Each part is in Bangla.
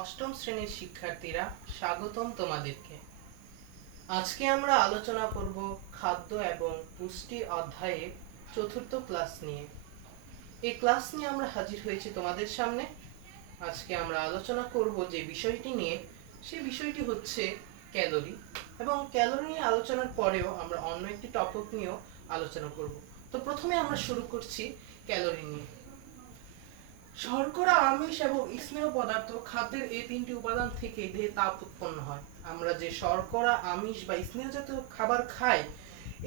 অষ্টম শ্রেণীর শিক্ষার্থীরা স্বাগতম তোমাদেরকে। আজকে আমরা আলোচনা করব খাদ্য এবং পুষ্টি অধ্যায়ের চতুর্থ ক্লাস নিয়ে। এই ক্লাস নিয়ে আমরা হাজির হয়েছি তোমাদের সামনে। আজকে আমরা আলোচনা করব যে বিষয়টি নিয়ে, সেই বিষয়টি হচ্ছে ক্যালোরি। এবং ক্যালোরি নিয়ে আলোচনার পরেও আমরা অন্য একটি টপিক নিয়েও আলোচনা করব। তো প্রথমে আমরা শুরু করছি ক্যালোরি নিয়ে। শর্করা, আমিষ এবং স্নেহ পদার্থ খাদ্যের এই তিনটি উপাদান থেকে দেহে তাপ উৎপন্ন হয়। আমরা যে শর্করা, আমিষ বা স্নেহ জাতীয় খাবার খাই,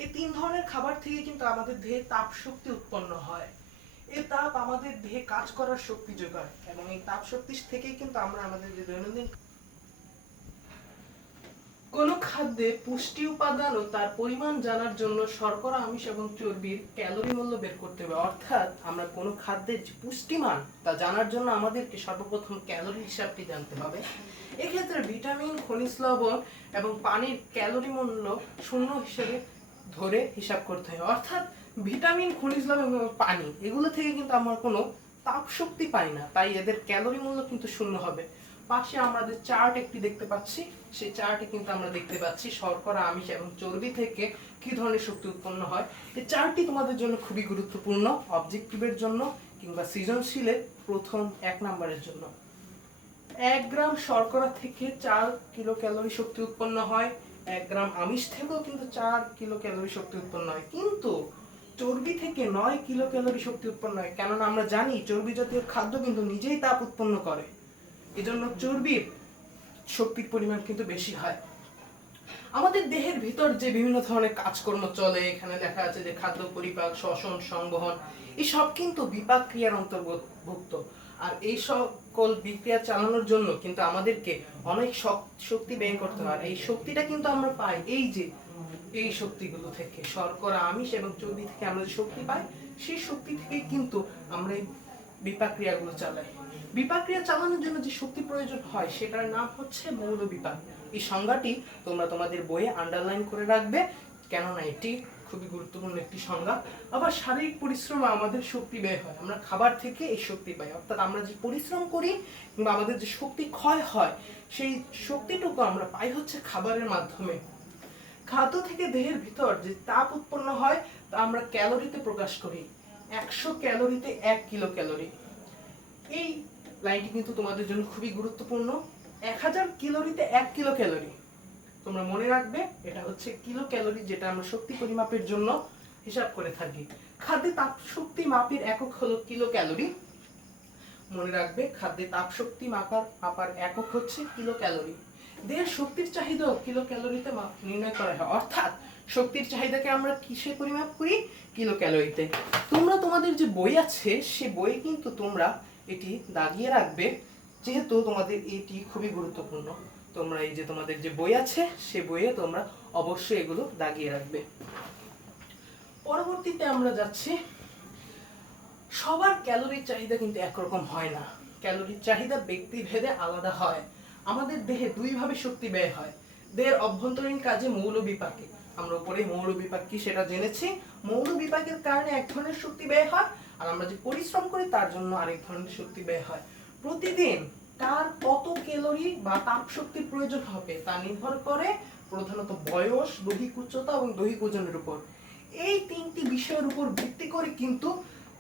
এই তিন ধরনের খাবার থেকে কিন্তু আমাদের দেহে তাপ শক্তি উৎপন্ন হয়। এই তাপ আমাদের দেহে কাজ করার শক্তি যোগায় এবং এই তাপ শক্তি থেকেই কিন্তু আমরা আমাদের যে দৈনন্দিন কোন খাদ্যে পুষ্টি উপাদান ও তার পরিমাণ জানার জন্য শর্করা, আমিষ এবং চর্বির ক্যালোরি মূল্য বের করতে হবে। অর্থাৎ আমরা কোন খাদ্যের যে পুষ্টিমান তা জানার জন্য আমাদেরকে সর্বপ্রথম ক্যালোরি হিসাবটি জানতে হবে। এক্ষেত্রে ভিটামিন, খনিজ লবণ এবং পানির ক্যালোরি মূল্য শূন্য হিসেবে ধরে হিসাব করতে হয়। অর্থাৎ ভিটামিন, খনিজ লবণ এবং পানি এগুলো থেকে কিন্তু আমরা কোনো তাপ শক্তি পাই না, তাই এদের ক্যালোরি মূল্য কিন্তু শূন্য হবে। পাশে আমাদের চার্ট একটি দেখতে পাচ্ছি, সেই চার্টে কিন্তু আমরা দেখতে পাচ্ছি শর্করা, আমিষ এবং চর্বি থেকে কি ধরনের শক্তি উৎপন্ন হয়। এই চার্টটি তোমাদের জন্য খুবই গুরুত্বপূর্ণ, অবজেক্টিভের জন্য কিংবা সৃজনশীলের প্রথম 1 নম্বরের জন্য। 1 গ্রাম শর্করা থেকে 4 কিলো ক্যালোরি শক্তি উৎপন্ন হয়। 1 গ্রাম আমিষ থেকেও কিন্তু 4 কিলো ক্যালোরি শক্তি উৎপন্ন হয়, কিন্তু চর্বি থেকে 9 কিলো ক্যালোরি শক্তি উৎপন্ন হয়। কেননা আমরা জানি চর্বি জাতীয় খাদ্য কিন্তু নিজেই তাপ উৎপন্ন করে, এজন্য চর্বির শক্তির পরিমাণ কিন্তু বেশি হয়। আমাদের দেহের ভিতর যে বিভিন্ন ধরনের কাজকর্ম চলে, এখানে দেখা আছে যে খাদ্য পরিপাক, শ্বসন, সংবহন, এই সব কিন্তু বিপাক ক্রিয়ার অন্তর্ভুক্ত। আর এই সকল বিক্রিয়া চালানোর জন্য কিন্তু আমাদেরকে অনেক শক্তি ব্যয় করতে হয়। এই শক্তিটা কিন্তু আমরা পাই এই শক্তিগুলো থেকে, শর্করা, আমিষ এবং চর্বি থেকে আমরা যে শক্তি পাই, সেই শক্তি থেকে কিন্তু আমরা এই বিপাক ক্রিয়াগুলো চালাই। বিপাক ক্রিয়া চালানোর জন্য যে শক্তি প্রয়োজন হয় সেটার নাম হচ্ছে মৌল বিপাক। এই সংজ্ঞাটি তোমরা তোমাদের বইয়ে আন্ডারলাইন করে রাখবে, কেননা এটি খুবই গুরুত্বপূর্ণ একটি সংজ্ঞা। আবার শারীরিক পরিশ্রমে আমাদের শক্তি ব্যয় হয়, আমরা খাবার থেকে এই শক্তি পাই। অর্থাৎ আমরা যে পরিশ্রম করি কিংবা আমাদের যে শক্তি ক্ষয় হয়, সেই শক্তিটুকু আমরা পাই হচ্ছে খাবারের মাধ্যমে। খাদ্য থেকে দেহের ভিতর যে তাপ উৎপন্ন হয় তা আমরা ক্যালোরিতে প্রকাশ করি। 100 ক্যালোরিতে 1 কিলো ক্যালোরি। এই লাইনটি কিন্তু তোমাদের জন্য খুবই গুরুত্বপূর্ণ। 1000 ক্যালোরিতে 1 কিলো ক্যালোরি। তোমরা মনে রাখবে, এটা হচ্ছে কিলো ক্যালোরি, যেটা আমরা শক্তি পরিমাপের জন্য হিসাব করে থাকি। খাদ্যে তাপ শক্তি মাপের একক হলো কিলো ক্যালোরি। মনে রাখবে, খাদ্যে তাপ শক্তি মাপার একক হচ্ছে কিলো ক্যালোরি। দেহের শক্তির চাহিদা কিলো ক্যালোরিতে নির্ণয় করা হয়। অর্থাৎ শক্তির চাহিদাকে আমরা কিসে পরিমাপ করি? কিলো ক্যালোরিতে। তোমরা তোমাদের যে বই আছে সে বইয়ে কিন্তু তোমরা এটি দাগিয়ে রাখবে, যেহেতু তোমাদের এটি খুবই গুরুত্বপূর্ণ। তোমরা এই যে তোমাদের যে বই আছে সে বইয়ে তোমরা অবশ্যই এগুলো দাগিয়ে রাখবে। পরবর্তীতে আমরা যাচ্ছি, সবার ক্যালোরির চাহিদা কিন্তু একরকম হয় না। ক্যালোরির চাহিদা ব্যক্তিভেদে আলাদা হয়। আমাদের দেহে দুই ভাবে শক্তি ব্যয় হয়। দেহের অভ্যন্তরীণ কাজে মৌল বিপাকে, আমরা উপরে মৌল বিপাক কি সেটা জেনেছি। মৌল বিপাকের কারণে এক ধরনের শক্তি ব্যয় হয়, আর আমরা যে পরিশ্রম করি তার জন্য আরেক ধরনের শক্তি ব্যয় হয়। প্রতিদিন কার কত ক্যালোরি বা তাপ শক্তির প্রয়োজন হবে তা নির্ভর করে প্রধানত বয়স, দৈহিক উচ্চতা এবং দৈহিক ওজনের উপর। এই তিনটি বিষয়ের উপর ভিত্তি করে কিন্তু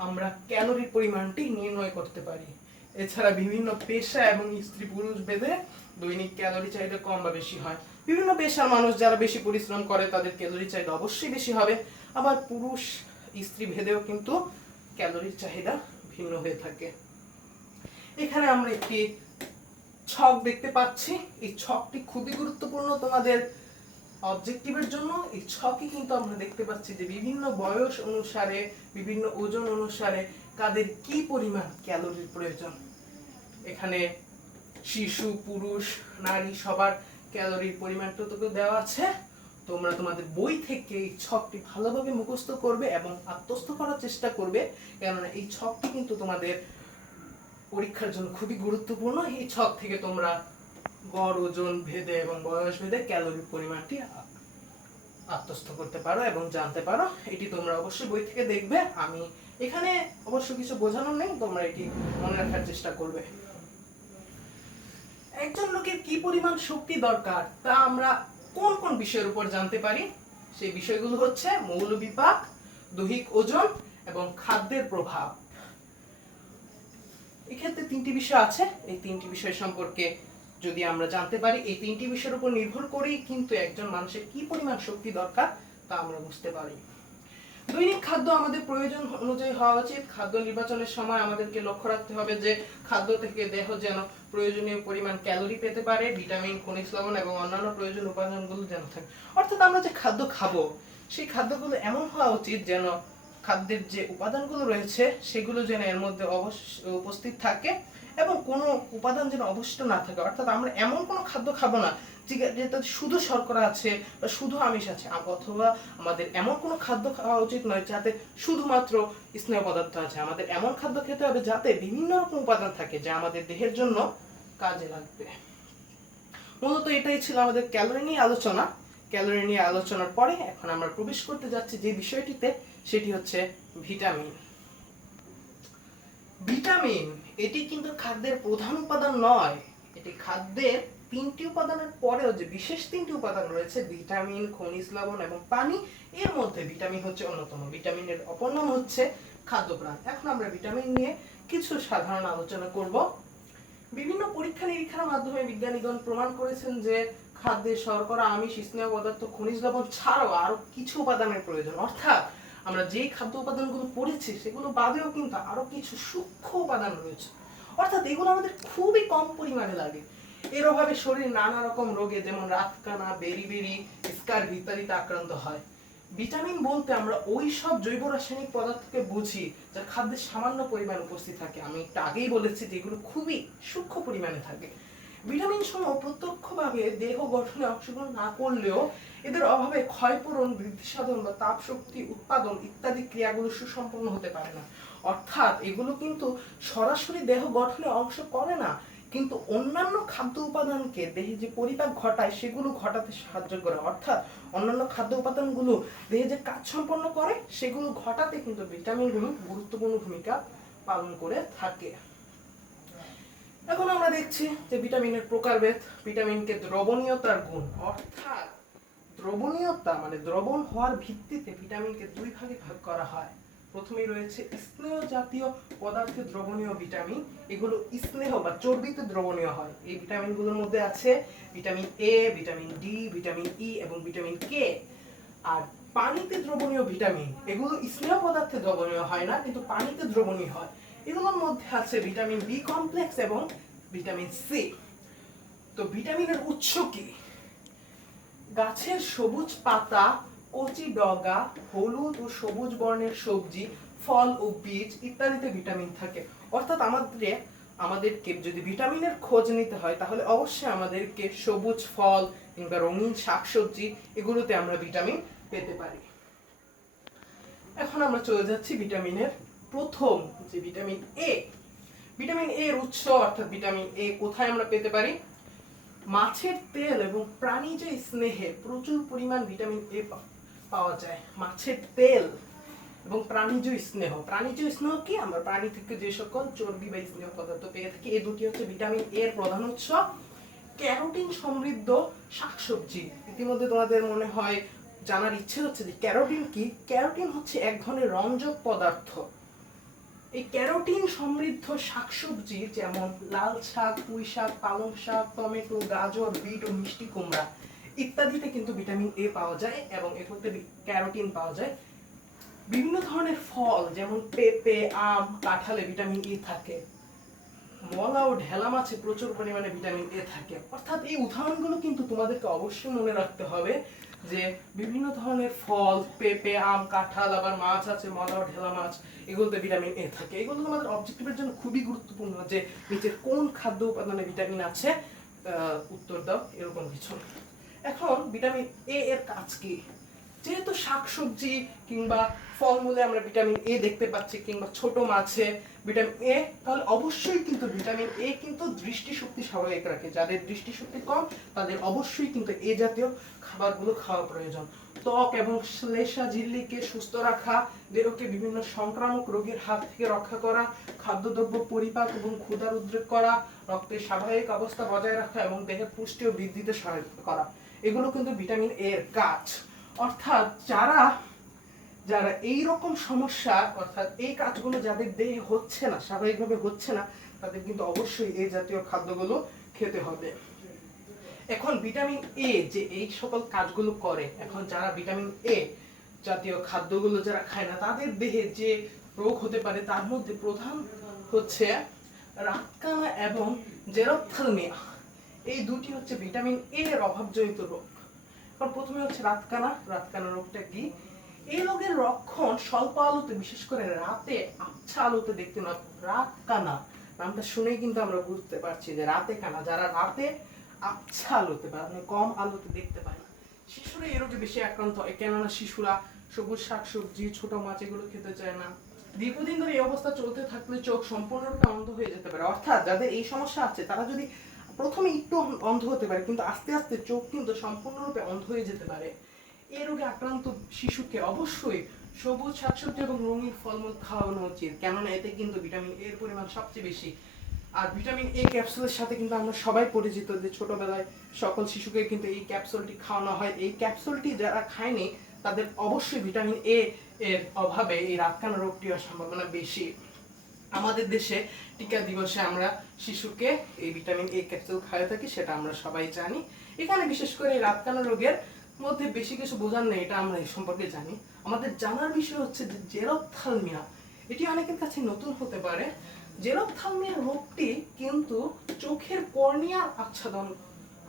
আমরা ক্যালোরির পরিমাণটি নির্ণয় করতে পারি। এছাড়া বিভিন্ন পেশা এবং স্ত্রী পুরুষ ভেদে দৈনিক ক্যালোরি চাহিদা কম বা বেশি হয়। বিভিন্ন পেশার মানুষ যারা বেশি পরিশ্রম করে তাদের ক্যালোরি চাহিদা অবশ্যই বেশি হবে। আবার পুরুষ স্ত্রী ভেদেও কিন্তু ক্যালোরির চাহিদা ভিন্ন হয়ে থাকে। এখানে আমরা একটি ছক দেখতে পাচ্ছি। এই ছকটি খুবই গুরুত্বপূর্ণ তোমাদের অবজেক্টিভের জন্য। এই ছকে কিন্তু আমরা দেখতে পাচ্ছি যে বিভিন্ন বয়স অনুসারে, বিভিন্ন ওজন অনুসারে কাদের কি পরিমাণ ক্যালোরির প্রয়োজন। এখানে শিশু, পুরুষ, নারী সবার ক্যালোরির পরিমাণটা তো দেওয়া আছে। তোমরা তোমাদের বই থেকে এই ছকটি ভালোভাবে মুখস্থ করবে এবং আত্মস্থ করার চেষ্টা করবে, কেননা এই ছকটি কিন্তু তোমাদের পরীক্ষার জন্য খুবই গুরুত্বপূর্ণ। এই ছক থেকে তোমরা গড় ওজন ভেদে এবং বয়স ভেদে ক্যালোরির পরিমাণটি আত্মস্থ করতে পারো এবং জানতে পারো। এটি তোমরা অবশ্যই বই থেকে দেখবে। আমি এখানে অবশ্য কিছু বোঝানোর নেই, তোমরা এটি মনে রাখার চেষ্টা করবে। একজন লোকের কি পরিমাণ শক্তি দরকার তা আমরা কোন কোন বিষয়ের উপর জানতে পারি? সেই বিষয়গুলো হচ্ছে মৌলবিপাক, দৈহিক ওজন এবং খাদ্যের প্রভাব। এক্ষেত্রে তিনটি বিষয় আছে। এই তিনটি বিষয় সম্পর্কে যদি আমরা জানতে পারি, এই তিনটি বিষয়ের উপর নির্ভর করেই কিন্তু একজন মানুষের কি পরিমাণ শক্তি দরকার তা আমরা বুঝতে পারি। দৈনিক খাদ্য আমাদের প্রয়োজন অনুযায়ী হওয়া উচিত। খাদ্য নির্বাচনের সময় আমাদেরকে লক্ষ্য রাখতে হবে যে খাদ্য থেকে দেহ যেন প্রয়োজনীয় পরিমাণ ক্যালোরি পেতে পারে, ভিটামিন, খনিজ লবণ এবং অন্যান্য প্রয়োজনীয় উপাদানগুলো যেন থাকে। অর্থাৎ আমরা যে খাদ্য খাবো সেই খাদ্যগুলো এমন হওয়া উচিত যেন খাদ্যের যে উপাদানগুলো রয়েছে সেগুলো যেন এর মধ্যে উপস্থিত থাকে এবং কোনো উপাদান যেন অবশিষ্ট না থাকে। অর্থাৎ আমরা এমন কোনো খাদ্য খাবো না যেটাতে শুধু শর্করা আছে বা শুধু আমিষ আছে, অথবা আমাদের এমন কোনো খাদ্য খাওয়া উচিত নয় যাতে শুধুমাত্র স্নেহ পদার্থ আছে। আমাদের এমন খাদ্য খেতে হবে যাতে বিভিন্ন রকম উপাদান থাকে যা আমাদের দেহের জন্য কাজে লাগবে। মূলত এটাই ছিল আমাদের ক্যালোরি নিয়ে আলোচনা। ক্যালোরি নিয়ে আলোচনার পরে এখন আমরা প্রবেশ করতে যাচ্ছি যে বিষয়টিতে, সেটি হচ্ছে ভিটামিন। ভিটামিন এটি কিন্তু খাদ্যের প্রধান উপাদান নয়। এটি খাদ্যের তিনটি উপাদানের পরেও যে বিশেষ তিনটি উপাদান রয়েছে, ভিটামিন, খনিজ লবণ এবং পানি, এর মধ্যে ভিটামিন হচ্ছে অন্যতম। ভিটামিনের অপর নাম হচ্ছে খাদ্যপ্রাণ। এখন আমরা ভিটামিন নিয়ে কিছু সাধারণ আলোচনা করব। বিভিন্ন পরীক্ষা নিরীক্ষার মাধ্যমে বিজ্ঞানীগণ প্রমাণ করেছেন যে খাদ্যে শর্করা, আমিষ, স্নেহ পদার্থ, খনিজ লবণ ছাড়াও আরো কিছু উপাদানের প্রয়োজন। অর্থাৎ আমরা যেই খাদ্য উপাদানগুলো পড়েছি সেগুলো বাদেও কিন্তু আরো কিছু সূক্ষ্ম উপাদান রয়েছে। অর্থাৎ এগুলো আমাদের খুবই কম পরিমাণে লাগে। এর অভাবে শরীর নানা রকম রোগে যেমন রাতকানা, বেরিবেরি, স্কার্ভি ইত্যাদিতে আক্রান্ত হয়। ভিটামিন বলতে আমরা ওই সব জৈব রাসায়নিক পদার্থকে বুঝি যা খাদ্যে সামান্য পরিমাণ উপস্থিত থাকে। আমি একটু আগেই বলেছি যে এগুলো খুবই সূক্ষ্ম পরিমাণে থাকে। ভিটামিন সমূহ প্রত্যক্ষভাবে দেহ গঠনে অংশগ্রহণ না করলেও এদের অভাবে ক্ষয়পূরণ, বৃদ্ধি সাধন বা তাপ শক্তি উৎপাদন ইত্যাদি ক্রিয়াগুলো সুসম্পন্ন হতে পারে না। অর্থাৎ এগুলো কিন্তু সরাসরি দেহ গঠনে অংশ করে না, কিন্তু অন্যান্য খাদ্য উপাদানকে দেহে যে পরিপাক ঘটায় সেগুলো ঘটাতে সাহায্য করে। অর্থাৎ অন্যান্য খাদ্য উপাদানগুলো দেহে যে কাজ সম্পন্ন করে সেগুলো ঘটাতে কিন্তু ভিটামিনগুলো গুরুত্বপূর্ণ ভূমিকা পালন করে থাকে। এখন আমরা দেখছি যে ভিটামিনের প্রকারভেদ। ভিটামিনকে দ্রবণীয়তার গুণ, অর্থাৎ দ্রবণীয়তা মানে দ্রবণ হওয়ার ভিত্তিতে ভিটামিনকে দুই ভাগে ভাগ করা হয়। প্রথমেই রয়েছে স্নেহ জাতীয় পদার্থে দ্রবণীয় ভিটামিন। এগুলো স্নেহ বা চর্বিতে দ্রবণীয় হয়। এই ভিটামিনগুলোর মধ্যে আছে vitamin A, vitamin D, vitamin E এবং ভিটামিন কে। আর পানিতে দ্রবণীয় ভিটামিন, এগুলো স্নেহ পদার্থে দ্রবণীয় হয় না কিন্তু পানিতে দ্রবণীয় হয়। এগুলোর মধ্যে আছে ভিটামিন বি কমপ্লেক্স এবং ভিটামিন সি। তো ভিটামিনের উৎস কি? গাছের সবুজ পাতা, কচি ডগা, হলুদ ও সবুজ বর্ণের সবজি, ফল ও বীজ ইত্যাদিতে ভিটামিন থাকে। অর্থাৎ আমাদেরকে যদি ভিটামিনের খোঁজ নিতে হয় তাহলে অবশ্যই আমাদেরকে সবুজ ফল কিংবা রঙিন শাকসবজি এগুলোতে আমরা ভিটামিন পেতে পারি। এখন আমরা চলে যাচ্ছি ভিটামিনের প্রথম যে ভিটামিন এ। ভিটামিন এর উৎস অর্থাৎ ভিটামিন এ কোথায় আমরা পেতে পারি? মাছের তেল এবং প্রাণীজ স্নেহে প্রচুর পরিমাণ ভিটামিন এ পাওয়া যায়। মাছের তেল এবং প্রাণীজ স্নেহ। প্রাণীজ স্নেহ কি? আমরা প্রাণী থেকে যে সকল চর্বি বা স্নেহ পদার্থ পেয়ে থাকি, এই দুটি হচ্ছে ভিটামিন এ এর প্রধান উৎস। ক্যারোটিন সমৃদ্ধ শাকসবজি। ইতিমধ্যে তোমাদের মনে হয় জানার ইচ্ছে হচ্ছে যে ক্যারোটিন কি? ক্যারোটিন হচ্ছে এক ধরনের রঞ্জক পদার্থ। এই ক্যারোটিন সমৃদ্ধ শাকসবজি যেমন লাল শাক, পুঁই শাক, পালং শাক, টমেটো, গাজর, বিট ও মিষ্টি কুমড়া ইত্যাদিতে কিন্তু ভিটামিন এ পাওয়া যায় এবং এর মধ্যে ক্যারোটিন পাওয়া যায়। বিভিন্ন ধরনের ফল যেমন পেঁপে, আম, কাঁঠালে ভিটামিন ই থাকে। মলা ও ঢেলা মাছে প্রচুর পরিমাণে ভিটামিন এ থাকে। অর্থাৎ এই উদাহরণগুলো কিন্তু তোমাদেরকে অবশ্যই মনে রাখতে হবে যে বিভিন্ন ধরনের ফল, পেঁপে, আম, কাঁঠাল, আবার মাছ আছে মলা ও ঢেলা মাছ, এগুলোতে ভিটামিন এ থাকে। এগুলো আমাদের অবজেক্টিভের জন্য খুবই গুরুত্বপূর্ণ যে নিচের কোন খাদ্য উপাদানে ভিটামিন আছে উত্তর দাও, এরকম কিছু। এখন ভিটামিন এ এর কাজ কি? যেহেতু শাকসবজি কিংবা ফলমূলে আমরা ভিটামিন এ দেখতে পাচ্ছি কিংবা ছোট মাছে ভিটামিন এ, তাহলে অবশ্যই কিন্তু ভিটামিন এ কিন্তু দৃষ্টিশক্তি স্বাভাবিক রাখে। যাদের দৃষ্টিশক্তি কম তাদের অবশ্যই কিন্তু এ জাতীয় খাবারগুলো খাওয়া প্রয়োজন। ত্বক এবং শ্লেষ্মা ঝিল্লিকে সুস্থ রাখা, দেহকে বিভিন্ন সংক্রামক রোগের হাত থেকে রক্ষা করা, খাদ্যদ্রব্য পরিপাক এবং ক্ষুধার উদ্রেক করা, রক্তের স্বাভাবিক অবস্থা বজায় রাখা এবং দেহের পুষ্টি ও বৃদ্ধিতে সহায়তা করা। এগুলো কিন্তু ভিটামিন এ এর কাজ। অর্থাৎ যারা এই রকম সমস্যা, অর্থাৎ এই কাজগুলো যাদের দেহে হচ্ছে না, স্বাভাবিকভাবে হচ্ছে না, তাদের কিন্তু অবশ্যই এই জাতীয় খাদ্যগুলো খেতে হবে। এখন ভিটামিন এ যে এই সকল কাজগুলো করে, এখন যারা ভিটামিন এ জাতীয় খাদ্যগুলো যারা খায় না, তাদের দেহে যে রোগ হতে পারে তার মধ্যে প্রধান হচ্ছে রাতকানা এবং জেরপ্থ্যালমিয়া। এই দুটি হচ্ছে ভিটামিন এ এর অভাবজনিত রোগ। প্রথমে হচ্ছে রাতকানা রোগটা কি? এই রোগের লক্ষণ স্বল্প আলোতে, বিশেষ করে রাতে আবছা আলোতে দেখতে না। রাতকানা নামটা শুনেই কিন্তু আমরা বুঝতে পারছি যে রাতে কানা, যারা রাতে আবছা আলোতে বা কম আলোতে দেখতে পায় না, শিশুরা এই রোগে বেশি আক্রান্ত হয়। কেননা শিশুরা সবুজ শাকসবজি, ছোট মাছ এগুলো খেতে চায় না। দীর্ঘদিন ধরে এই অবস্থা চলতে থাকলে চোখ সম্পূর্ণরূপে অন্ধ হয়ে যেতে পারে। অর্থাৎ যাদের এই সমস্যা আছে তারা যদি প্রথমে একটু অন্ধ হতে পারে, কিন্তু আস্তে আস্তে চোখ কিন্তু সম্পূর্ণরূপে অন্ধ হয়ে যেতে পারে। এই রোগে আক্রান্ত শিশুকে অবশ্যই সবুজ শাকসবজি এবং রঙিন ফলমূল খাওয়ানো উচিত, কেননা এতে কিন্তু ভিটামিন এ এর পরিমাণ সবচেয়ে বেশি। আর ভিটামিন এ ক্যাপসুলের সাথে কিন্তু আমরা সবাই পরিচিত যে ছোটবেলায় সকল শিশুকে কিন্তু এই ক্যাপসুলটি খাওয়ানো হয়। এই ক্যাপসুলটি যারা খায়নি তাদের অবশ্যই ভিটামিন এ এর অভাবে এই রাতকানা রোগটি হওয়ার সম্ভাবনা বেশি। আমাদের দেশে টিকা দিবসে আমরা শিশুকে এই ভিটামিন এ ক্যাপসুল খাওয়াতে থাকি, সেটা আমরা সবাই জানি। এখানে বিশেষ করে এই রাতকানা রোগের মধ্যে বেশি কিছু বোঝার নেই, এটা আমরা এই সম্পর্কে জানি। আমাদের জানার বিষয় হচ্ছে যে জেরপ্থ্যালমিয়া, এটি অনেকের কাছে নতুন হতে পারে। জেরপ্থ্যালমিয়া রোগটি কিন্তু চোখের কর্নিয়ার আচ্ছাদন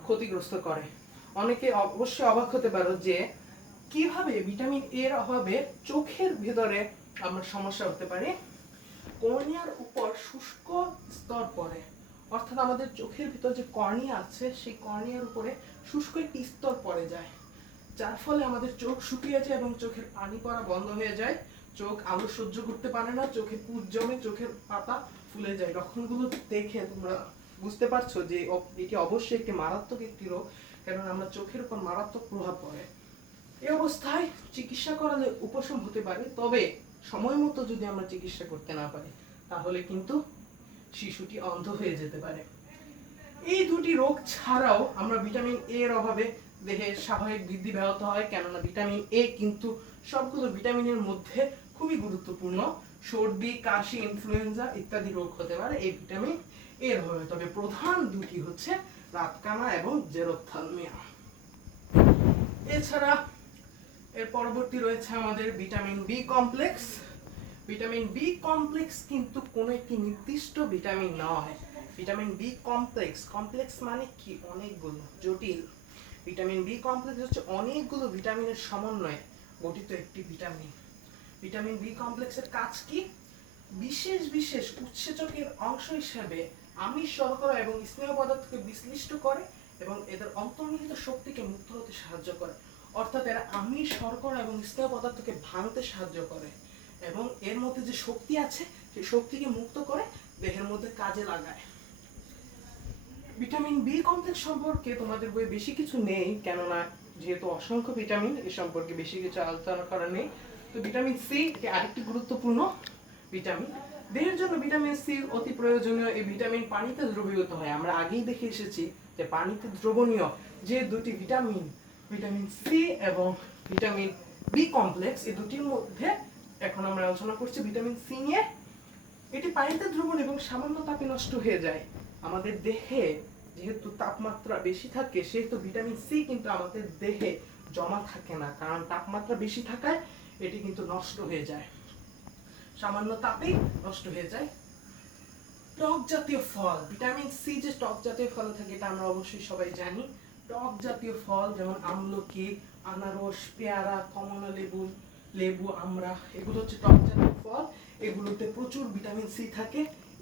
ক্ষতিগ্রস্ত করে। অনেকে অবশ্যই অবাক হতে পারো যে কিভাবে ভিটামিন এর অভাবে চোখের ভেতরে আমার সমস্যা হতে পারে। কর্নিয়ার উপর শুষ্ক স্তর পড়ে, অর্থাৎ আমাদের চোখের ভিতর যে কর্নিয়া আছে সেই কর্নিয়ার উপরে শুষ্ক একটি স্তর পড়ে যায়, যার ফলে আমাদের চোখ শুকিয়ে যায় এবং চোখের পানি পড়া বন্ধ হয়ে যায়। চোখ আলো সহ্য করতে পারে না, চোখে পুজ জমে, চোখের পাতা ফুলে যায়। লক্ষণগুলো দেখে তোমরা বুঝতে পারছো যে এটি অবশ্যই একটি মারাত্মক একটি রোগ, কারণ আমরা চোখের উপর মারাত্মক প্রভাব পড়ে। এই অবস্থায় চিকিৎসা করালে উপশম হতে পারে, তবে সময় মতো যদি আমরা চিকিৎসা করতে না পারি তাহলে কিন্তু শিশুটি অন্ধ হয়ে যেতে পারে। এই দুটি রোগ ছাড়াও আমরা ভিটামিন এ এর অভাবে দেহের স্বাভাবিক বৃদ্ধি ব্যাহত হয়, কেননা ভিটামিন এ কিন্তু সবগুলো ভিটামিনের মধ্যে খুবই গুরুত্বপূর্ণ। সর্দি, কাশি, ইনফ্লুয়েঞ্জা ইত্যাদি রোগ হতে পারে এই ভিটামিন এর অভাবে। তবে প্রধান দুটি হচ্ছে রাতকানা এবং জেরপ্থ্যালমিয়া। এছাড়া এর পরবর্তী রয়েছে আমাদের vitamin B complex. Vitamin B complex কিন্তু কোনো একটি নির্দিষ্ট ভিটামিন নয়। ভিটামিন বি কমপ্লেক্স, কমপ্লেক্স মানে কি? অনেকগুলো, জটিল। ভিটামিন বি কমপ্লেক্স হচ্ছে অনেকগুলো ভিটামিনের সমন্বয়ে গঠিত একটি ভিটামিন। ভিটামিন বি কমপ্লেক্সের কাজ কি? বিশেষ বিশেষ উৎসেচকের অংশ হিসেবে আমিষ, শর্করা এবং স্নেহ পদার্থকে বিশ্লিষ্ট করে এবং এদের অন্তর্নিহিত শক্তিকে মুক্ত হতে সাহায্য করে। অর্থাৎ এরা আমিষ, শর্করা এবং স্নেহ পদার্থকে ভাঙতে সাহায্য করে এবং এর মধ্যে যে শক্তি আছে সেই শক্তিকে মুক্ত করে দেহের মধ্যে কাজে লাগায়। ভিটামিন বি কমপ্লেক্স সম্পর্কে তোমাদের বই বেশি কিছু নেই, কেননা যেহেতু অসংখ্য ভিটামিন এ সম্পর্কে বেশি কিছু আলোচনা করা নেই। তো ভিটামিন সি আরেকটি গুরুত্বপূর্ণ ভিটামিন। দেহের জন্য ভিটামিন সি অতি প্রয়োজনীয়। এই ভিটামিন পানিতে দ্রবীভূত হয়। আমরা আগেই দেখে এসেছি যে পানিতে দ্রবণীয় যে দুটি ভিটামিন, ভিটামিন সি এবং ভিটামিন বি কমপ্লেক্স, এই দুটির মধ্যে এখন আমরা আলোচনা করছি ভিটামিন সি নিয়ে। এটি পানিতে দ্রবণ এবং সামান্য তাপে নষ্ট হয়ে যায়। আমাদের দেহে যেহেতু তাপমাত্রা বেশি থাকে, সেহেতু ভিটামিন সি কিন্তু আমাদের দেহে জমা থাকে না, কারণ তাপমাত্রা বেশি থাকায় এটি কিন্তু নষ্ট হয়ে যায়, সামান্য তাপেই নষ্ট হয়ে যায়। টক জাতীয় ফল, ভিটামিন সি যে টক জাতীয় ফল থাকে এটা আমরা অবশ্যই সবাই জানি। টক জাতীয় ফল যেমন আমলকি, আনারস, পেয়ারা, কমলা লেবু, আমড়া, এগুলো হচ্ছে টক জাতীয় ফল। এগুলোতে প্রচুর ভিটামিন সি থাকে।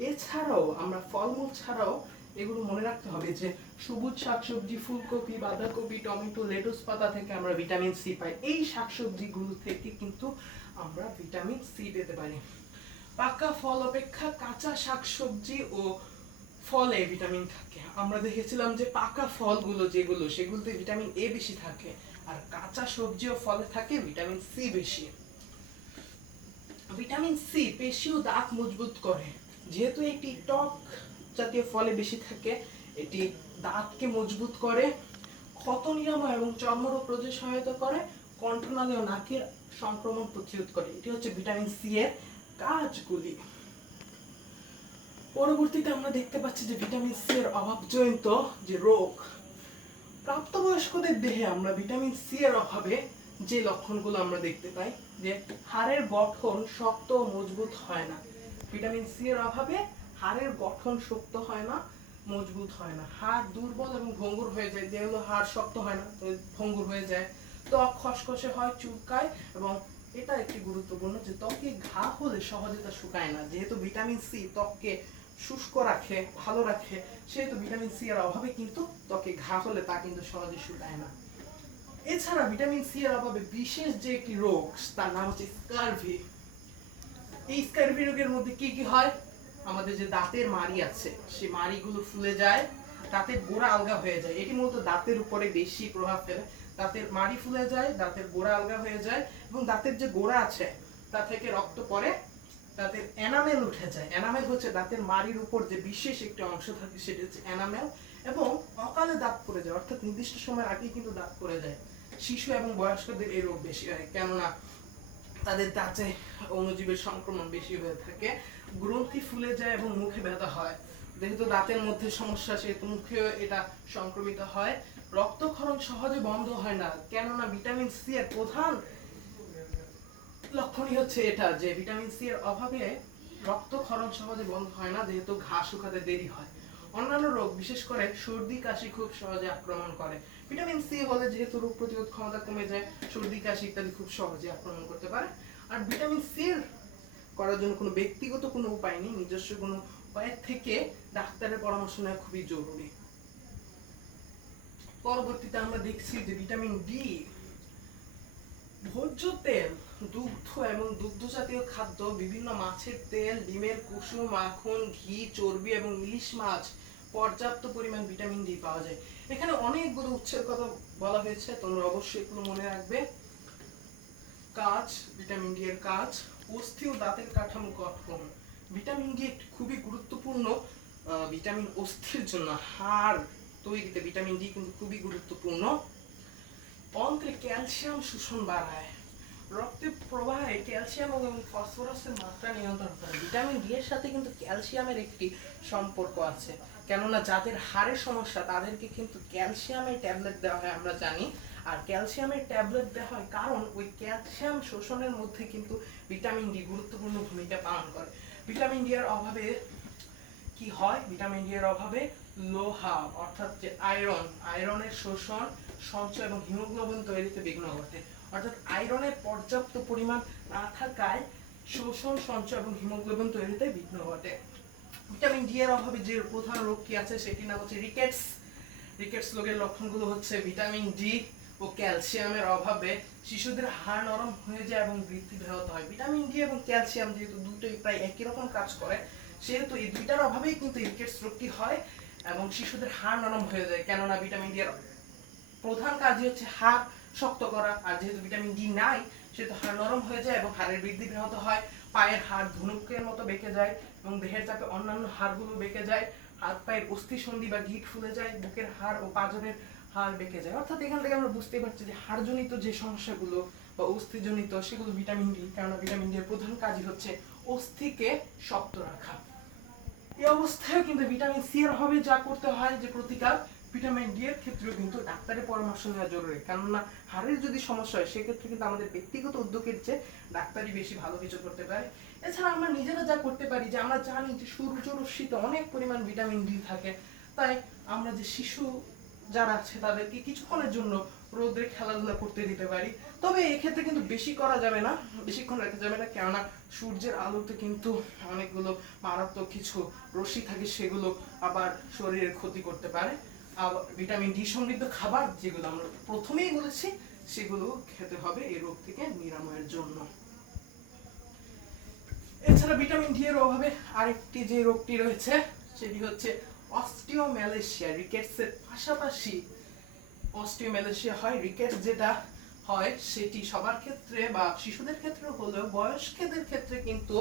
এছাড়াও আমরা ফলমূল ছাড়াও এগুলো মনে রাখতে হবে যে সবুজ শাকসবজি, ফুলকপি, বাঁধাকপি, টমেটো, লেটুস পাতা থেকে আমরা ভিটামিন সি পাই। এই শাকসবজিগুলো থেকে কিন্তু আমরা ভিটামিন সি পেতে পারি। পাকা ফল অপেক্ষা কাঁচা শাকসবজি ও ফলে ভিটামিন থাকে। আমরা দেখেছিলাম যে পাকা ফলগুলো যেগুলো, সেগুলোতে ভিটামিন এ বেশি থাকে। আর কাঁচা সবজি ও ফলে থাকে ভিটামিন সি বেশি। ভিটামিন সি পেশি ও দাঁত মজবুত করে। যেহেতু একটি টক জাতীয় ফলে বেশি থাকে, এটি দাঁতকে মজবুত করে, ক্ষত নিরাময় এবং চর্মরোগ প্রতিরোধে সহায়তা করে, কণ্ঠনালী ও নাকের সংক্রমণ প্রতিরোধ করে। এটি হচ্ছে ভিটামিন সি এর কাজগুলি। পরবর্তীতে আমরা দেখতে পাচ্ছি যে ভিটামিন সি এর অভাবজনিত যে রোগ, প্রাপ্তবয়স্কদের দেহে আমরা ভিটামিন সি এর অভাবে যে লক্ষণগুলো আমরা দেখতে পাই, যে হাড়ের গঠন শক্ত ও মজবুত হয় না। ভিটামিন সি এর অভাবে হাড়ের গঠন শক্ত হয় না, মজবুত হয় না, হাড় দুর্বল এবং ভঙ্গুর হয়ে যায়। যেগুলো হাড় শক্ত হয় না, ভঙ্গুর হয়ে যায়, ত্বক খসখসে হয়, চুলকায়, এবং এটা একটি গুরুত্বপূর্ণ যে ত্বকে ঘা হলে সহজে তা শুকায় না। যেহেতু ভিটামিন সি ত্বককে শুষ্ক রাখে, ভালো রাখে, সেহেতু ভিটামিন সি এর অভাবে কিন্তু ত্বকে ঘা হলে তা কিন্তু সহজে শুকায় না। এছাড়া ভিটামিন সি এর অভাবে বিশেষ যে একটি রোগ, তার নাম হচ্ছে স্কারভি। এই স্কারভি রোগের মধ্যে কি কি হয়? আমাদের যে দাঁতের মাড়ি আছে, সেই মাড়িগুলো ফুলে যায়, দাঁতের গোড়া আলগা হয়ে যায়। এটি মূলত দাঁতের উপরে বেশি প্রভাব ফেলে। দাঁতের মাড়ি ফুলে যায়, দাঁতের গোড়া আলগা হয়ে যায়, এবং দাঁতের যে গোড়া আছে তা থেকে রক্ত পড়ে, দাঁতের এনামেল উঠে যায়। এনামেল হচ্ছে দাঁতের মাড়ির উপর যে বিশেষ একটি অংশ থাকে, সেটা হচ্ছে এনামেল। এবং অকালে দাঁত পড়ে যায়, অর্থাৎ নির্দিষ্ট সময়ের আগেই কিন্তু দাঁত পড়ে যায়। শিশু এবং বয়স্কদের এই রোগ বেশি হয়, কেননা তাদের দাঁতে অণুজীবের সংক্রমণ বেশি হয়ে থাকে। গ্রন্থি ফুলে যায় এবং মুখে ব্যথা হয়। যেহেতু দাঁতের মধ্যে সমস্যা, সেহেতু মুখেও এটা সংক্রমিত হয়। রক্তক্ষরণ সহজে বন্ধ হয় না, কেননা ভিটামিন সি এর প্রধান লক্ষণই হচ্ছে এটা, যে ভিটামিন সি এর অভাবে রক্তক্ষরণ সহজে বন্ধ হয় না, যেহেতু ঘা শুকাতে দেরি হয়। অন্যান্য রোগ, বিশেষ করে সর্দি কাশি খুব সহজে আক্রমণ করে। ভিটামিন সি হলে যেহেতু রোগ প্রতিরোধ ক্ষমতা কমে যায়, সর্দি কাশি ইত্যাদি খুব সহজে আক্রমণ করতে পারে। আর ভিটামিন সি করার জন্য কোনো ব্যক্তিগত কোনো উপায় নেই, নিজস্ব কোনো উপায়ের থেকে ডাক্তারের পরামর্শ নেওয়া খুবই জরুরি। পরবর্তীতে আমরা দেখছি যে ভিটামিন ডি, ভোজ্য তেল, দুগ্ধ এবং দুগ্ধ জাতীয় খাদ্য, বিভিন্ন মাছের তেল, ডিমের কুসুম, মাখন, ঘি, চর্বি এবং ইলিশ মাছ পর্যাপ্ত পরিমাণ ভিটামিন ডি পাওয়া যায়। এখানে অনেকগুলো উৎসের কথা বলা হয়েছে, তোমরা অবশ্যই এগুলো মনে রাখবে। কাজ, ভিটামিন ডি এর কাজ, অস্থি ও দাঁতের কাঠামো গঠন। ভিটামিন ডি একটি খুবই গুরুত্বপূর্ণ ভিটামিন অস্থির জন্য। হাড় তৈরিতে ভিটামিন ডি কিন্তু খুবই গুরুত্বপূর্ণ। অন্ত্রে ক্যালসিয়াম শোষণ বাড়ায়, রক্তের প্রবাহে ক্যালসিয়াম এবং ফসফরাসের মাত্রা নিয়ন্ত্রণ করে। ভিটামিন ডি এর সাথে কিন্তু ক্যালসিয়ামের একটি সম্পর্ক আছে, কেননা যাদের হাড়ের সমস্যা তাদেরকে কিন্তু ক্যালসিয়ামের ট্যাবলেট দেওয়া হয়, আমরা জানি। আর ক্যালসিয়ামের ট্যাবলেট দেওয়া হয় কারণ ওই ক্যালসিয়াম শোষণের মধ্যে কিন্তু ভিটামিন ডি গুরুত্বপূর্ণ ভূমিকা পালন করে। ভিটামিন ডি এর অভাবে কি হয়? ভিটামিন ডি এর অভাবে লোহা, অর্থাৎ যে আয়রনের শোষণ, সঞ্চয় এবং হিমোগ্লোবিন তৈরিতে বিঘ্ন ঘটে। অর্থাৎ আয়রনের পর্যাপ্ত পরিমাণ না থাকায় শোষণ, সঞ্চয় এবং হিমোগ্লোবিন তৈরিতে বিঘ্ন ঘটে। ভিটামিন ডি এর অভাবে যে প্রধান রোগটি আছে সেটির নাম হচ্ছে রিকেটস। রিকেটস রোগের লক্ষণগুলো হচ্ছে ভিটামিন ডি ও ক্যালসিয়ামের অভাবে শিশুদের হাড় নরম হয়ে যায় এবং বৃদ্ধি ব্যাহত হয়। ভিটামিন ডি এবং ক্যালসিয়াম যেহেতু দুটোই প্রায় একই রকম কাজ করে, সেহেতু এই দুইটার অভাবেই কিন্তু রিকেটস রোগটি হয় এবং শিশুদের হাড় নরম হয়ে যায়, কেননা ভিটামিন ডি এর প্রধান কাজই হচ্ছে হাড় শক্ত করা। আর যেহেতু ভিটামিন ডি নাই, সেহেতু হাড় নরম হয়ে যায় এবং হাড়ের বৃদ্ধি ব্যাহত হয়। পায়ের হাড় ধনুকের মতো বেঁকে যায় এবং দেহের চাপে অন্যান্য হাড়গুলো বেঁকে যায়। হাত পায়ের অস্থিসন্ধি বা গিঁট ফুলে যায়, বুকের হাড় ও পাঁজরের হাড় বেঁকে যায়। অর্থাৎ এখান থেকে আমরা বুঝতে পারছি যে হাড়জনিত যে সমস্যাগুলো বা অস্থিজনিত, সেগুলো ভিটামিন ডি, কারণ ভিটামিন ডি এর প্রধান কাজই হচ্ছে অস্থিকে শক্ত রাখা। এই অবস্থায় কিন্তু ভিটামিন সি এর অভাবে যা করতে হয় যে প্রতিকার, ভিটামিন ডি এর ক্ষেত্রেও কিন্তু ডাক্তারের পরামর্শ নেওয়া জরুরি, কেননা হাড়ের যদি সমস্যা হয় সেক্ষেত্রে কিন্তু আমাদের ব্যক্তিগত উদ্যোগের চেয়ে ডাক্তারই বেশি ভালো কিছু করতে পারে। এছাড়া আমরা নিজেরা যা করতে পারি, যে আমরা জানি যে সূর্যরশ্মিতে অনেক পরিমাণ ভিটামিন ডি থাকে, তাই আমরা যে শিশু যারা আছে তাদেরকে কিছুক্ষণের জন্য রোদে খেলাধুলা করতে দিতে পারি। তবে এক্ষেত্রে কিন্তু বেশি করা যাবে না, বেশিক্ষণ রাখা যাবে না, কেননা সূর্যের আলোতে কিন্তু অনেকগুলো মারাত্মক কিছু রশ্মি থাকে, সেগুলো আবার শরীরের ক্ষতি করতে পারে। আবার ভিটামিন ডি সমৃদ্ধ খাবার যেগুলো আমরা প্রথমেই বলেছি, সেগুলো খেতে হবে এই রোগ থেকে নিরাময়ের জন্য। এছাড়া ভিটামিন ডি এর অভাবে আরেকটি যে রোগটি রয়েছে সেটি হচ্ছে অস্টিওম্যালেশিয়া। রিকেটসের পাশাপাশি অস্টিওম্যালেশিয়া হয়। রিকেটস যেটা হয় সেটি সবার ক্ষেত্রে বা শিশুদের ক্ষেত্রে হলেও বয়স্কদের ক্ষেত্রে কিন্তু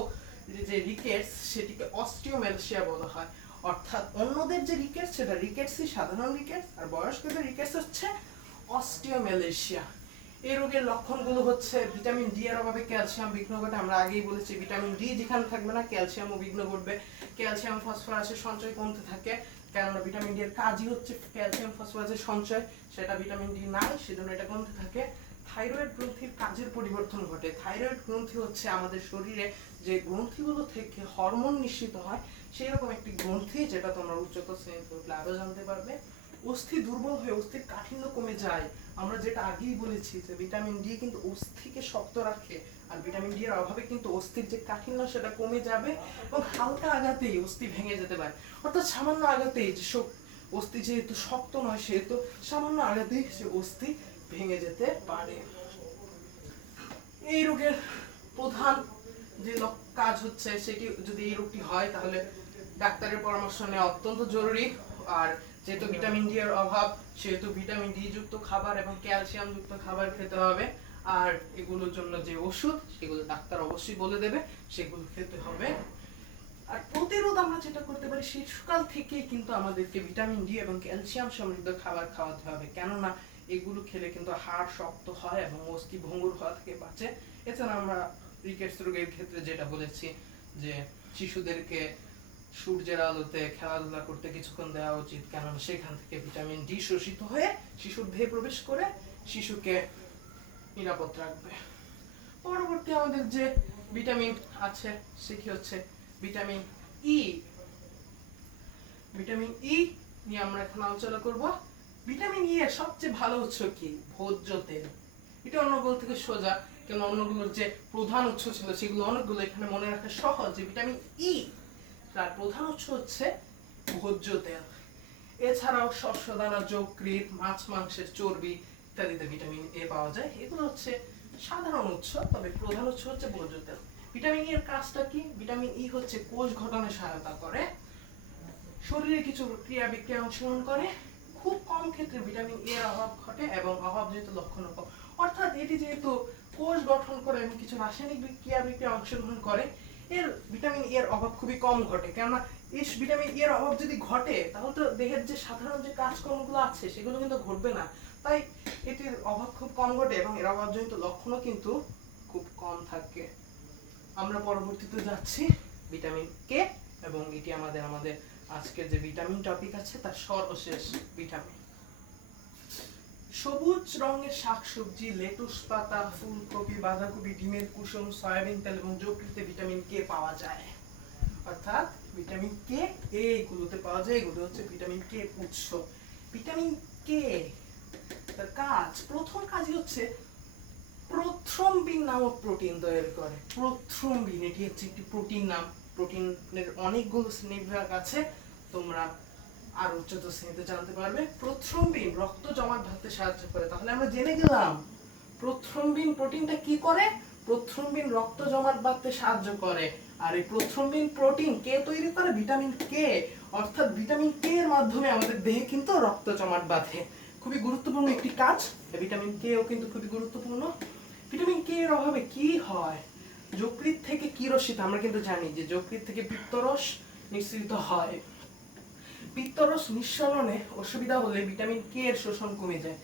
যে রিকেটস সেটিকে অস্টিওম্যালেশিয়া বলা হয়। অর্থাৎ অন্যদের যে রিকেটস সেটা রিকেটসই সাধারণ রিকেটস, আর বয়স্কদের রিকেটস হচ্ছে অস্টিওম্যালেশিয়া। এই রোগের লক্ষণগুলো হচ্ছে ভিটামিন ডি এর অভাবে ক্যালসিয়াম বিঘ্ন ঘটে। আমরা আগেই বলেছি ভিটামিন ডি যেখানে থাকবে না ক্যালসিয়ামও বিঘ্ন ঘটবে। ক্যালসিয়াম ফসফরাসের সঞ্চয় কমতে থাকে, কেননা ভিটামিন ডি এর কাজই হচ্ছে ক্যালসিয়াম ফসফরাসের সঞ্চয়, সেটা ভিটামিন ডি নাই, সেজন্য এটা কমতে থাকে। থাইরয়েড গ্রন্থির কাজের পরিবর্তন ঘটে। থাইরয়েড গ্রন্থি হচ্ছে আমাদের শরীরে যে গ্রন্থিগুলো থেকে হরমোন নিঃসৃত হয় সেই রকম একটি গ্রন্থি, যেটা তোমরা উচ্চতর শ্রেণীতে উঠলে আরো জানতে পারবে। অস্থি দুর্বল হয়ে অস্থির কাঠিন্য কমে যায়। আমরা যেটা আগেই বলেছি যে ভিটামিন ডি কিন্তু অস্থিকে শক্ত রাখে, আর ভিটামিন ডি এর অভাবে কিন্তু অস্থির যে কাঠিন্য সেটা কমে যাবে এবং হালকা আঘাতেই অস্থি ভেঙে যেতে পারে। অর্থাৎ সামান্য আঘাতেই যে অস্থি যেহেতু শক্ত নয় সেহেতু সামান্য আঘাতেই সে অস্থি ভেঙে যেতে পারে। এই রোগের প্রধান যে কাজ হচ্ছে সেটি, যদি এই রোগটি হয় তাহলে ডাক্তারের পরামর্শ নেওয়া অত্যন্ত জরুরি। আর যেহেতু ভিটামিন ডি এর অভাব সেহেতু ভিটামিন ডি যুক্ত খাবার এবং ক্যালসিয়াম যুক্ত খাবার খেতে হবে। আর এগুলোর জন্য যে ওষুধ সেগুলো ডাক্তার অবশ্যই বলে দেবে, সেগুলো খেতে হবে। আর প্রতিরোধ আমরা যেটা করতে পারি, শিশুকাল থেকেই কিন্তু আমাদেরকে ভিটামিন ডি এবং ক্যালসিয়াম সমৃদ্ধ খাবার খাওয়াতে হবে, কেননা এগুলো খেলে কিন্তু হাড় শক্ত হয় এবং অস্থি ভঙ্গুর হওয়া থেকে বাঁচে। এছাড়া আমরা রিকেটস রোগের ক্ষেত্রে যেটা বলেছি যে শিশুদেরকে সূর্যের আলোতে খেলাধুলা করতে কিছুক্ষণ দেওয়া উচিত, কেননা সেখান থেকে ভিটামিন ডি শোষিত হয়ে শিশুর দেহে প্রবেশ করে শিশুকে নিরাপদ রাখবে। পরবর্তী আমাদের যে ভিটামিন আছে সেটি হচ্ছে ভিটামিন ই। ভিটামিন ই নিয়ে আমরা এখন আলোচনা করব। ভিটামিন ই এর সবচেয়ে ভালো উৎস কি? ভোজ্য তেল। এটা অন্যগুলো থেকে সোজা, কেন অন্যগুলোর যে প্রধান উৎস ছিল সেগুলো অনেকগুলো, এখানে মনে রাখা সহজ যে ভিটামিন ই তার প্রধান উৎস হচ্ছে ভোজ্য তেল। এছাড়াও শস্যদানা, যকৃৎ, মাছ মাংসের চর্বি ইত্যাদিতে ভিটামিন এ পাওয়া যায়। এগুলো হচ্ছে সাধারণ উৎস, তবে প্রধান উৎস হচ্ছে ভোজ্য তেল। ভিটামিন ই এর কাজটা কি? ভিটামিন ই হচ্ছে কোষ গঠনে সহায়তা করে, শরীরে কিছু ক্রিয়া বিক্রিয়া অংশগ্রহণ করে। খুব কম ক্ষেত্রে ভিটামিন এ এর অভাব ঘটে এবং অভাব যেহেতু লক্ষণ কম, অর্থাৎ এটি যেহেতু কোষ গঠন করে এবং কিছু রাসায়নিক ক্রিয়া বিক্রিয়া অংশগ্রহণ করে, এর ভিটামিন এর অভাব খুবই কম ঘটে। কেননা এই ভিটামিন এর অভাব যদি ঘটে তাহলে তো দেহের যে সাধারণ যে কাজকর্মগুলো আছে সেগুলো কিন্তু ঘটবে না। তাই এটির অভাব খুব কম ঘটে এবং এর অভাবজনিত লক্ষণও কিন্তু খুব কম থাকে। আমরা পরবর্তীতে যাচ্ছি ভিটামিন কে, এবং এটি আমাদের আজকের যে ভিটামিন টপিক আছে তার সর্বশেষ ভিটামিন। সবুজ রঙের শাকসবজি, লেটুস পাতা, ফুলকপি, বাঁধাকপি, ডিমের কুসুম, সয়াবিন তেল এবং যকৃতে ভিটামিন কে পাওয়া যায়। অর্থাৎ ভিটামিন কে এইগুলোতে পাওয়া যায়। এগুলো হচ্ছে ভিটামিন কে উৎস। ভিটামিন কে তার কাজ, প্রথম কাজই হচ্ছে প্রথ্রম্বিন নামক প্রোটিন তৈরি করে। প্রথ্রম্বিন এটি হচ্ছে একটি প্রোটিন নাম। প্রোটিনের অনেকগুলো শ্রেণীবিভাগ আছে, তোমরা আর উচ্চতর শ্রেণীতে জানতে পারবে। প্রথ্রম্বিন রক্ত জমাট বাঁধতে সাহায্য করে। তাহলে আমরা জেনে গেলাম প্রথ্রম্বিন প্রোটিনটা কি করে। প্রথ্রম্বিন রক্ত জমাট বাঁধতে সাহায্য করে। আর এই প্রথ্রম্বিন প্রোটিন কে তৈরি করে? Vitamin K. অর্থাৎ ভিটামিন কে এর মাধ্যমে আমাদের দেহে কিন্তু রক্ত জমাট বাঁধে। খুবই গুরুত্বপূর্ণ একটি কাজ। ভিটামিন কেও কিন্তু খুবই গুরুত্বপূর্ণ। ভিটামিন কে এর অভাবে কি হয়? যকৃৎ থেকে কি রসিত? আমরা কিন্তু জানি যে যকৃৎ থেকে পিত্তরস নিঃসৃত হয়। পিত্তরস নিঃসরণে অসুবিধা হলে ভিটামিন কে এর শোষণ কমে যায়।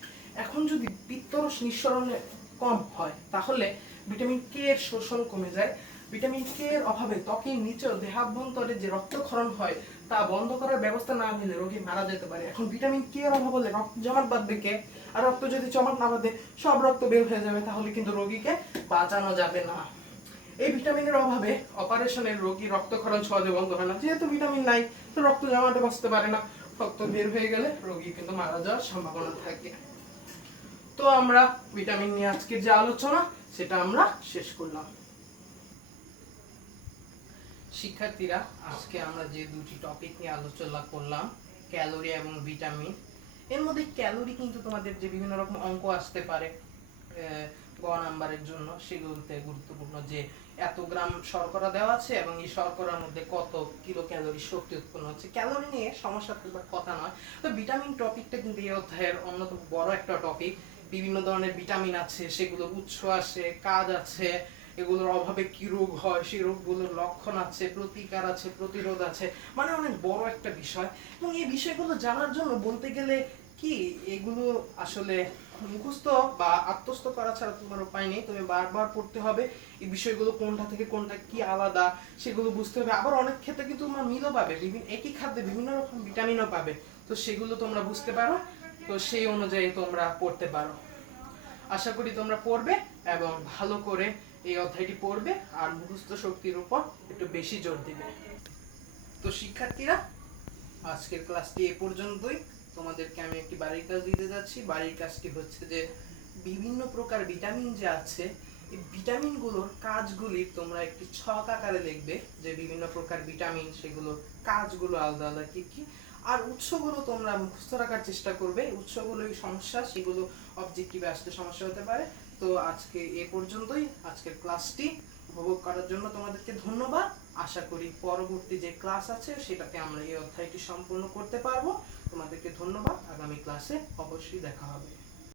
এখন যদি পিত্তরস নিঃসরণে কম হয় তাহলে ভিটামিন কে এর শোষণ কমে যায়। ভিটামিন কে এর অভাবে ত্বকের নিচে দেহাভ্যন্তরে যে রক্তক্ষরণ হয় তা বন্ধ করার ব্যবস্থা না নিলে রোগী মারা যেতে পারে। এখন ভিটামিন কে এর অভাব হলে রক্ত জমাট বাঁধবে কে? আর রক্ত যদি জমাট না বাঁধে সব রক্ত বের হয়ে যাবে, তাহলে কিন্তু রোগীকে বাঁচানো যাবে না। এই ভিটামিনের অভাবে অপারেশনের রোগী রক্তক্ষরণ সহজে বন্ধ হয় না। যেহেতু ভিটামিন নাই তো রক্ত জমাটে বসতে পারে না, রক্ত বের হয়ে গেলে রোগী কিন্তু মারা যাওয়ার সম্ভাবনা থাকে। তো আমরা ভিটামিন নিয়ে আজকের যে আলোচনা সেটা আমরা শেষ করলাম। শিক্ষার্থীরা, আজকে আমরা যে দুটি টপিক নিয়ে আলোচনা করলাম, ক্যালোরি এবং ভিটামিন, এর মধ্যে ক্যালোরি কিন্তু তোমাদের যে বিভিন্ন রকম অঙ্ক আসতে পারে, গ নাম্বারের জন্য সেগুলোতে গুরুত্বপূর্ণ যে এত গ্রাম শর্করা দেওয়া আছে এবং এই শর্করার মধ্যে কত কিলো ক্যালোরি শক্তি উৎপন্ন হচ্ছে। ক্যালোরি নিয়ে সমস্যা খুব কথা নয়, তো ভিটামিন টপিকটা কিন্তু এই অধ্যায়ের অন্যতম বড় একটা টপিক। বিভিন্ন ধরনের ভিটামিন আছে, সেগুলোর উৎস আছে, কাজ আছে, এগুলোর অভাবে কি রোগ হয়, সেই রোগগুলোর লক্ষণ আছে, প্রতিকার আছে, প্রতিরোধ আছে, মানে অনেক বড় একটা বিষয়। এবং এই বিষয়গুলো জানার জন্য বলতে গেলে কি এগুলো আসলে মুখস্থ বা আত্মস্থ করা ছাড়া তোমার উপায় নেই, তুমি বারবার পড়তে হবে এই বিষয়গুলো, কোনটা থেকে কোনটা কি আলাদা সেগুলো বুঝতে হবে। আবার অনেক ক্ষেত্রে কিন্তু তোমরা মিলও পাবে, একই খাদ্যে বিভিন্ন রকম ভিটামিনও পাবে, তো সেগুলো তোমরা বুঝতে পারো, তো সেই অনুযায়ী তোমরা পড়তে পারো। আশা করি তোমরা পড়বে এবং ভালো করে এই অধ্যায়টি পড়বে আর মুখস্থ শক্তির উপর একটু বেশি জোর দিবে। তো শিক্ষার্থীরা, আজকের ক্লাসটি এ পর্যন্তই। তোমাদেরকে আমি একটি বাড়ির কাজ দিতে যাচ্ছি। বাড়ির কাজটি হচ্ছে যে বিভিন্ন প্রকার ভিটামিন যে আছে, এই ভিটামিনগুলোর কাজগুলি তোমরা একটি ছক আকারে লিখবে, যে বিভিন্ন প্রকার ভিটামিন সেগুলোর কাজগুলো আলাদা আলাদা কি কি, আর উৎসগুলো তোমরা মুখস্থ রাখার চেষ্টা করবে। উৎসগুলোই সমস্যা, সেগুলো অবজেক্টিভে আসতে সমস্যা হতে পারে। তো আজকে এ পর্যন্তই। আজকের ক্লাসটি উপভোগ করার জন্য তোমাদেরকে ধন্যবাদ। আশা করি পরবর্তী যে ক্লাস আছে সেটাতে আমরা এই অধ্যায়টি সম্পূর্ণ করতে পারবো। তোমাদেরকে ধন্যবাদ। আগামী ক্লাসে অবশ্যই দেখা হবে।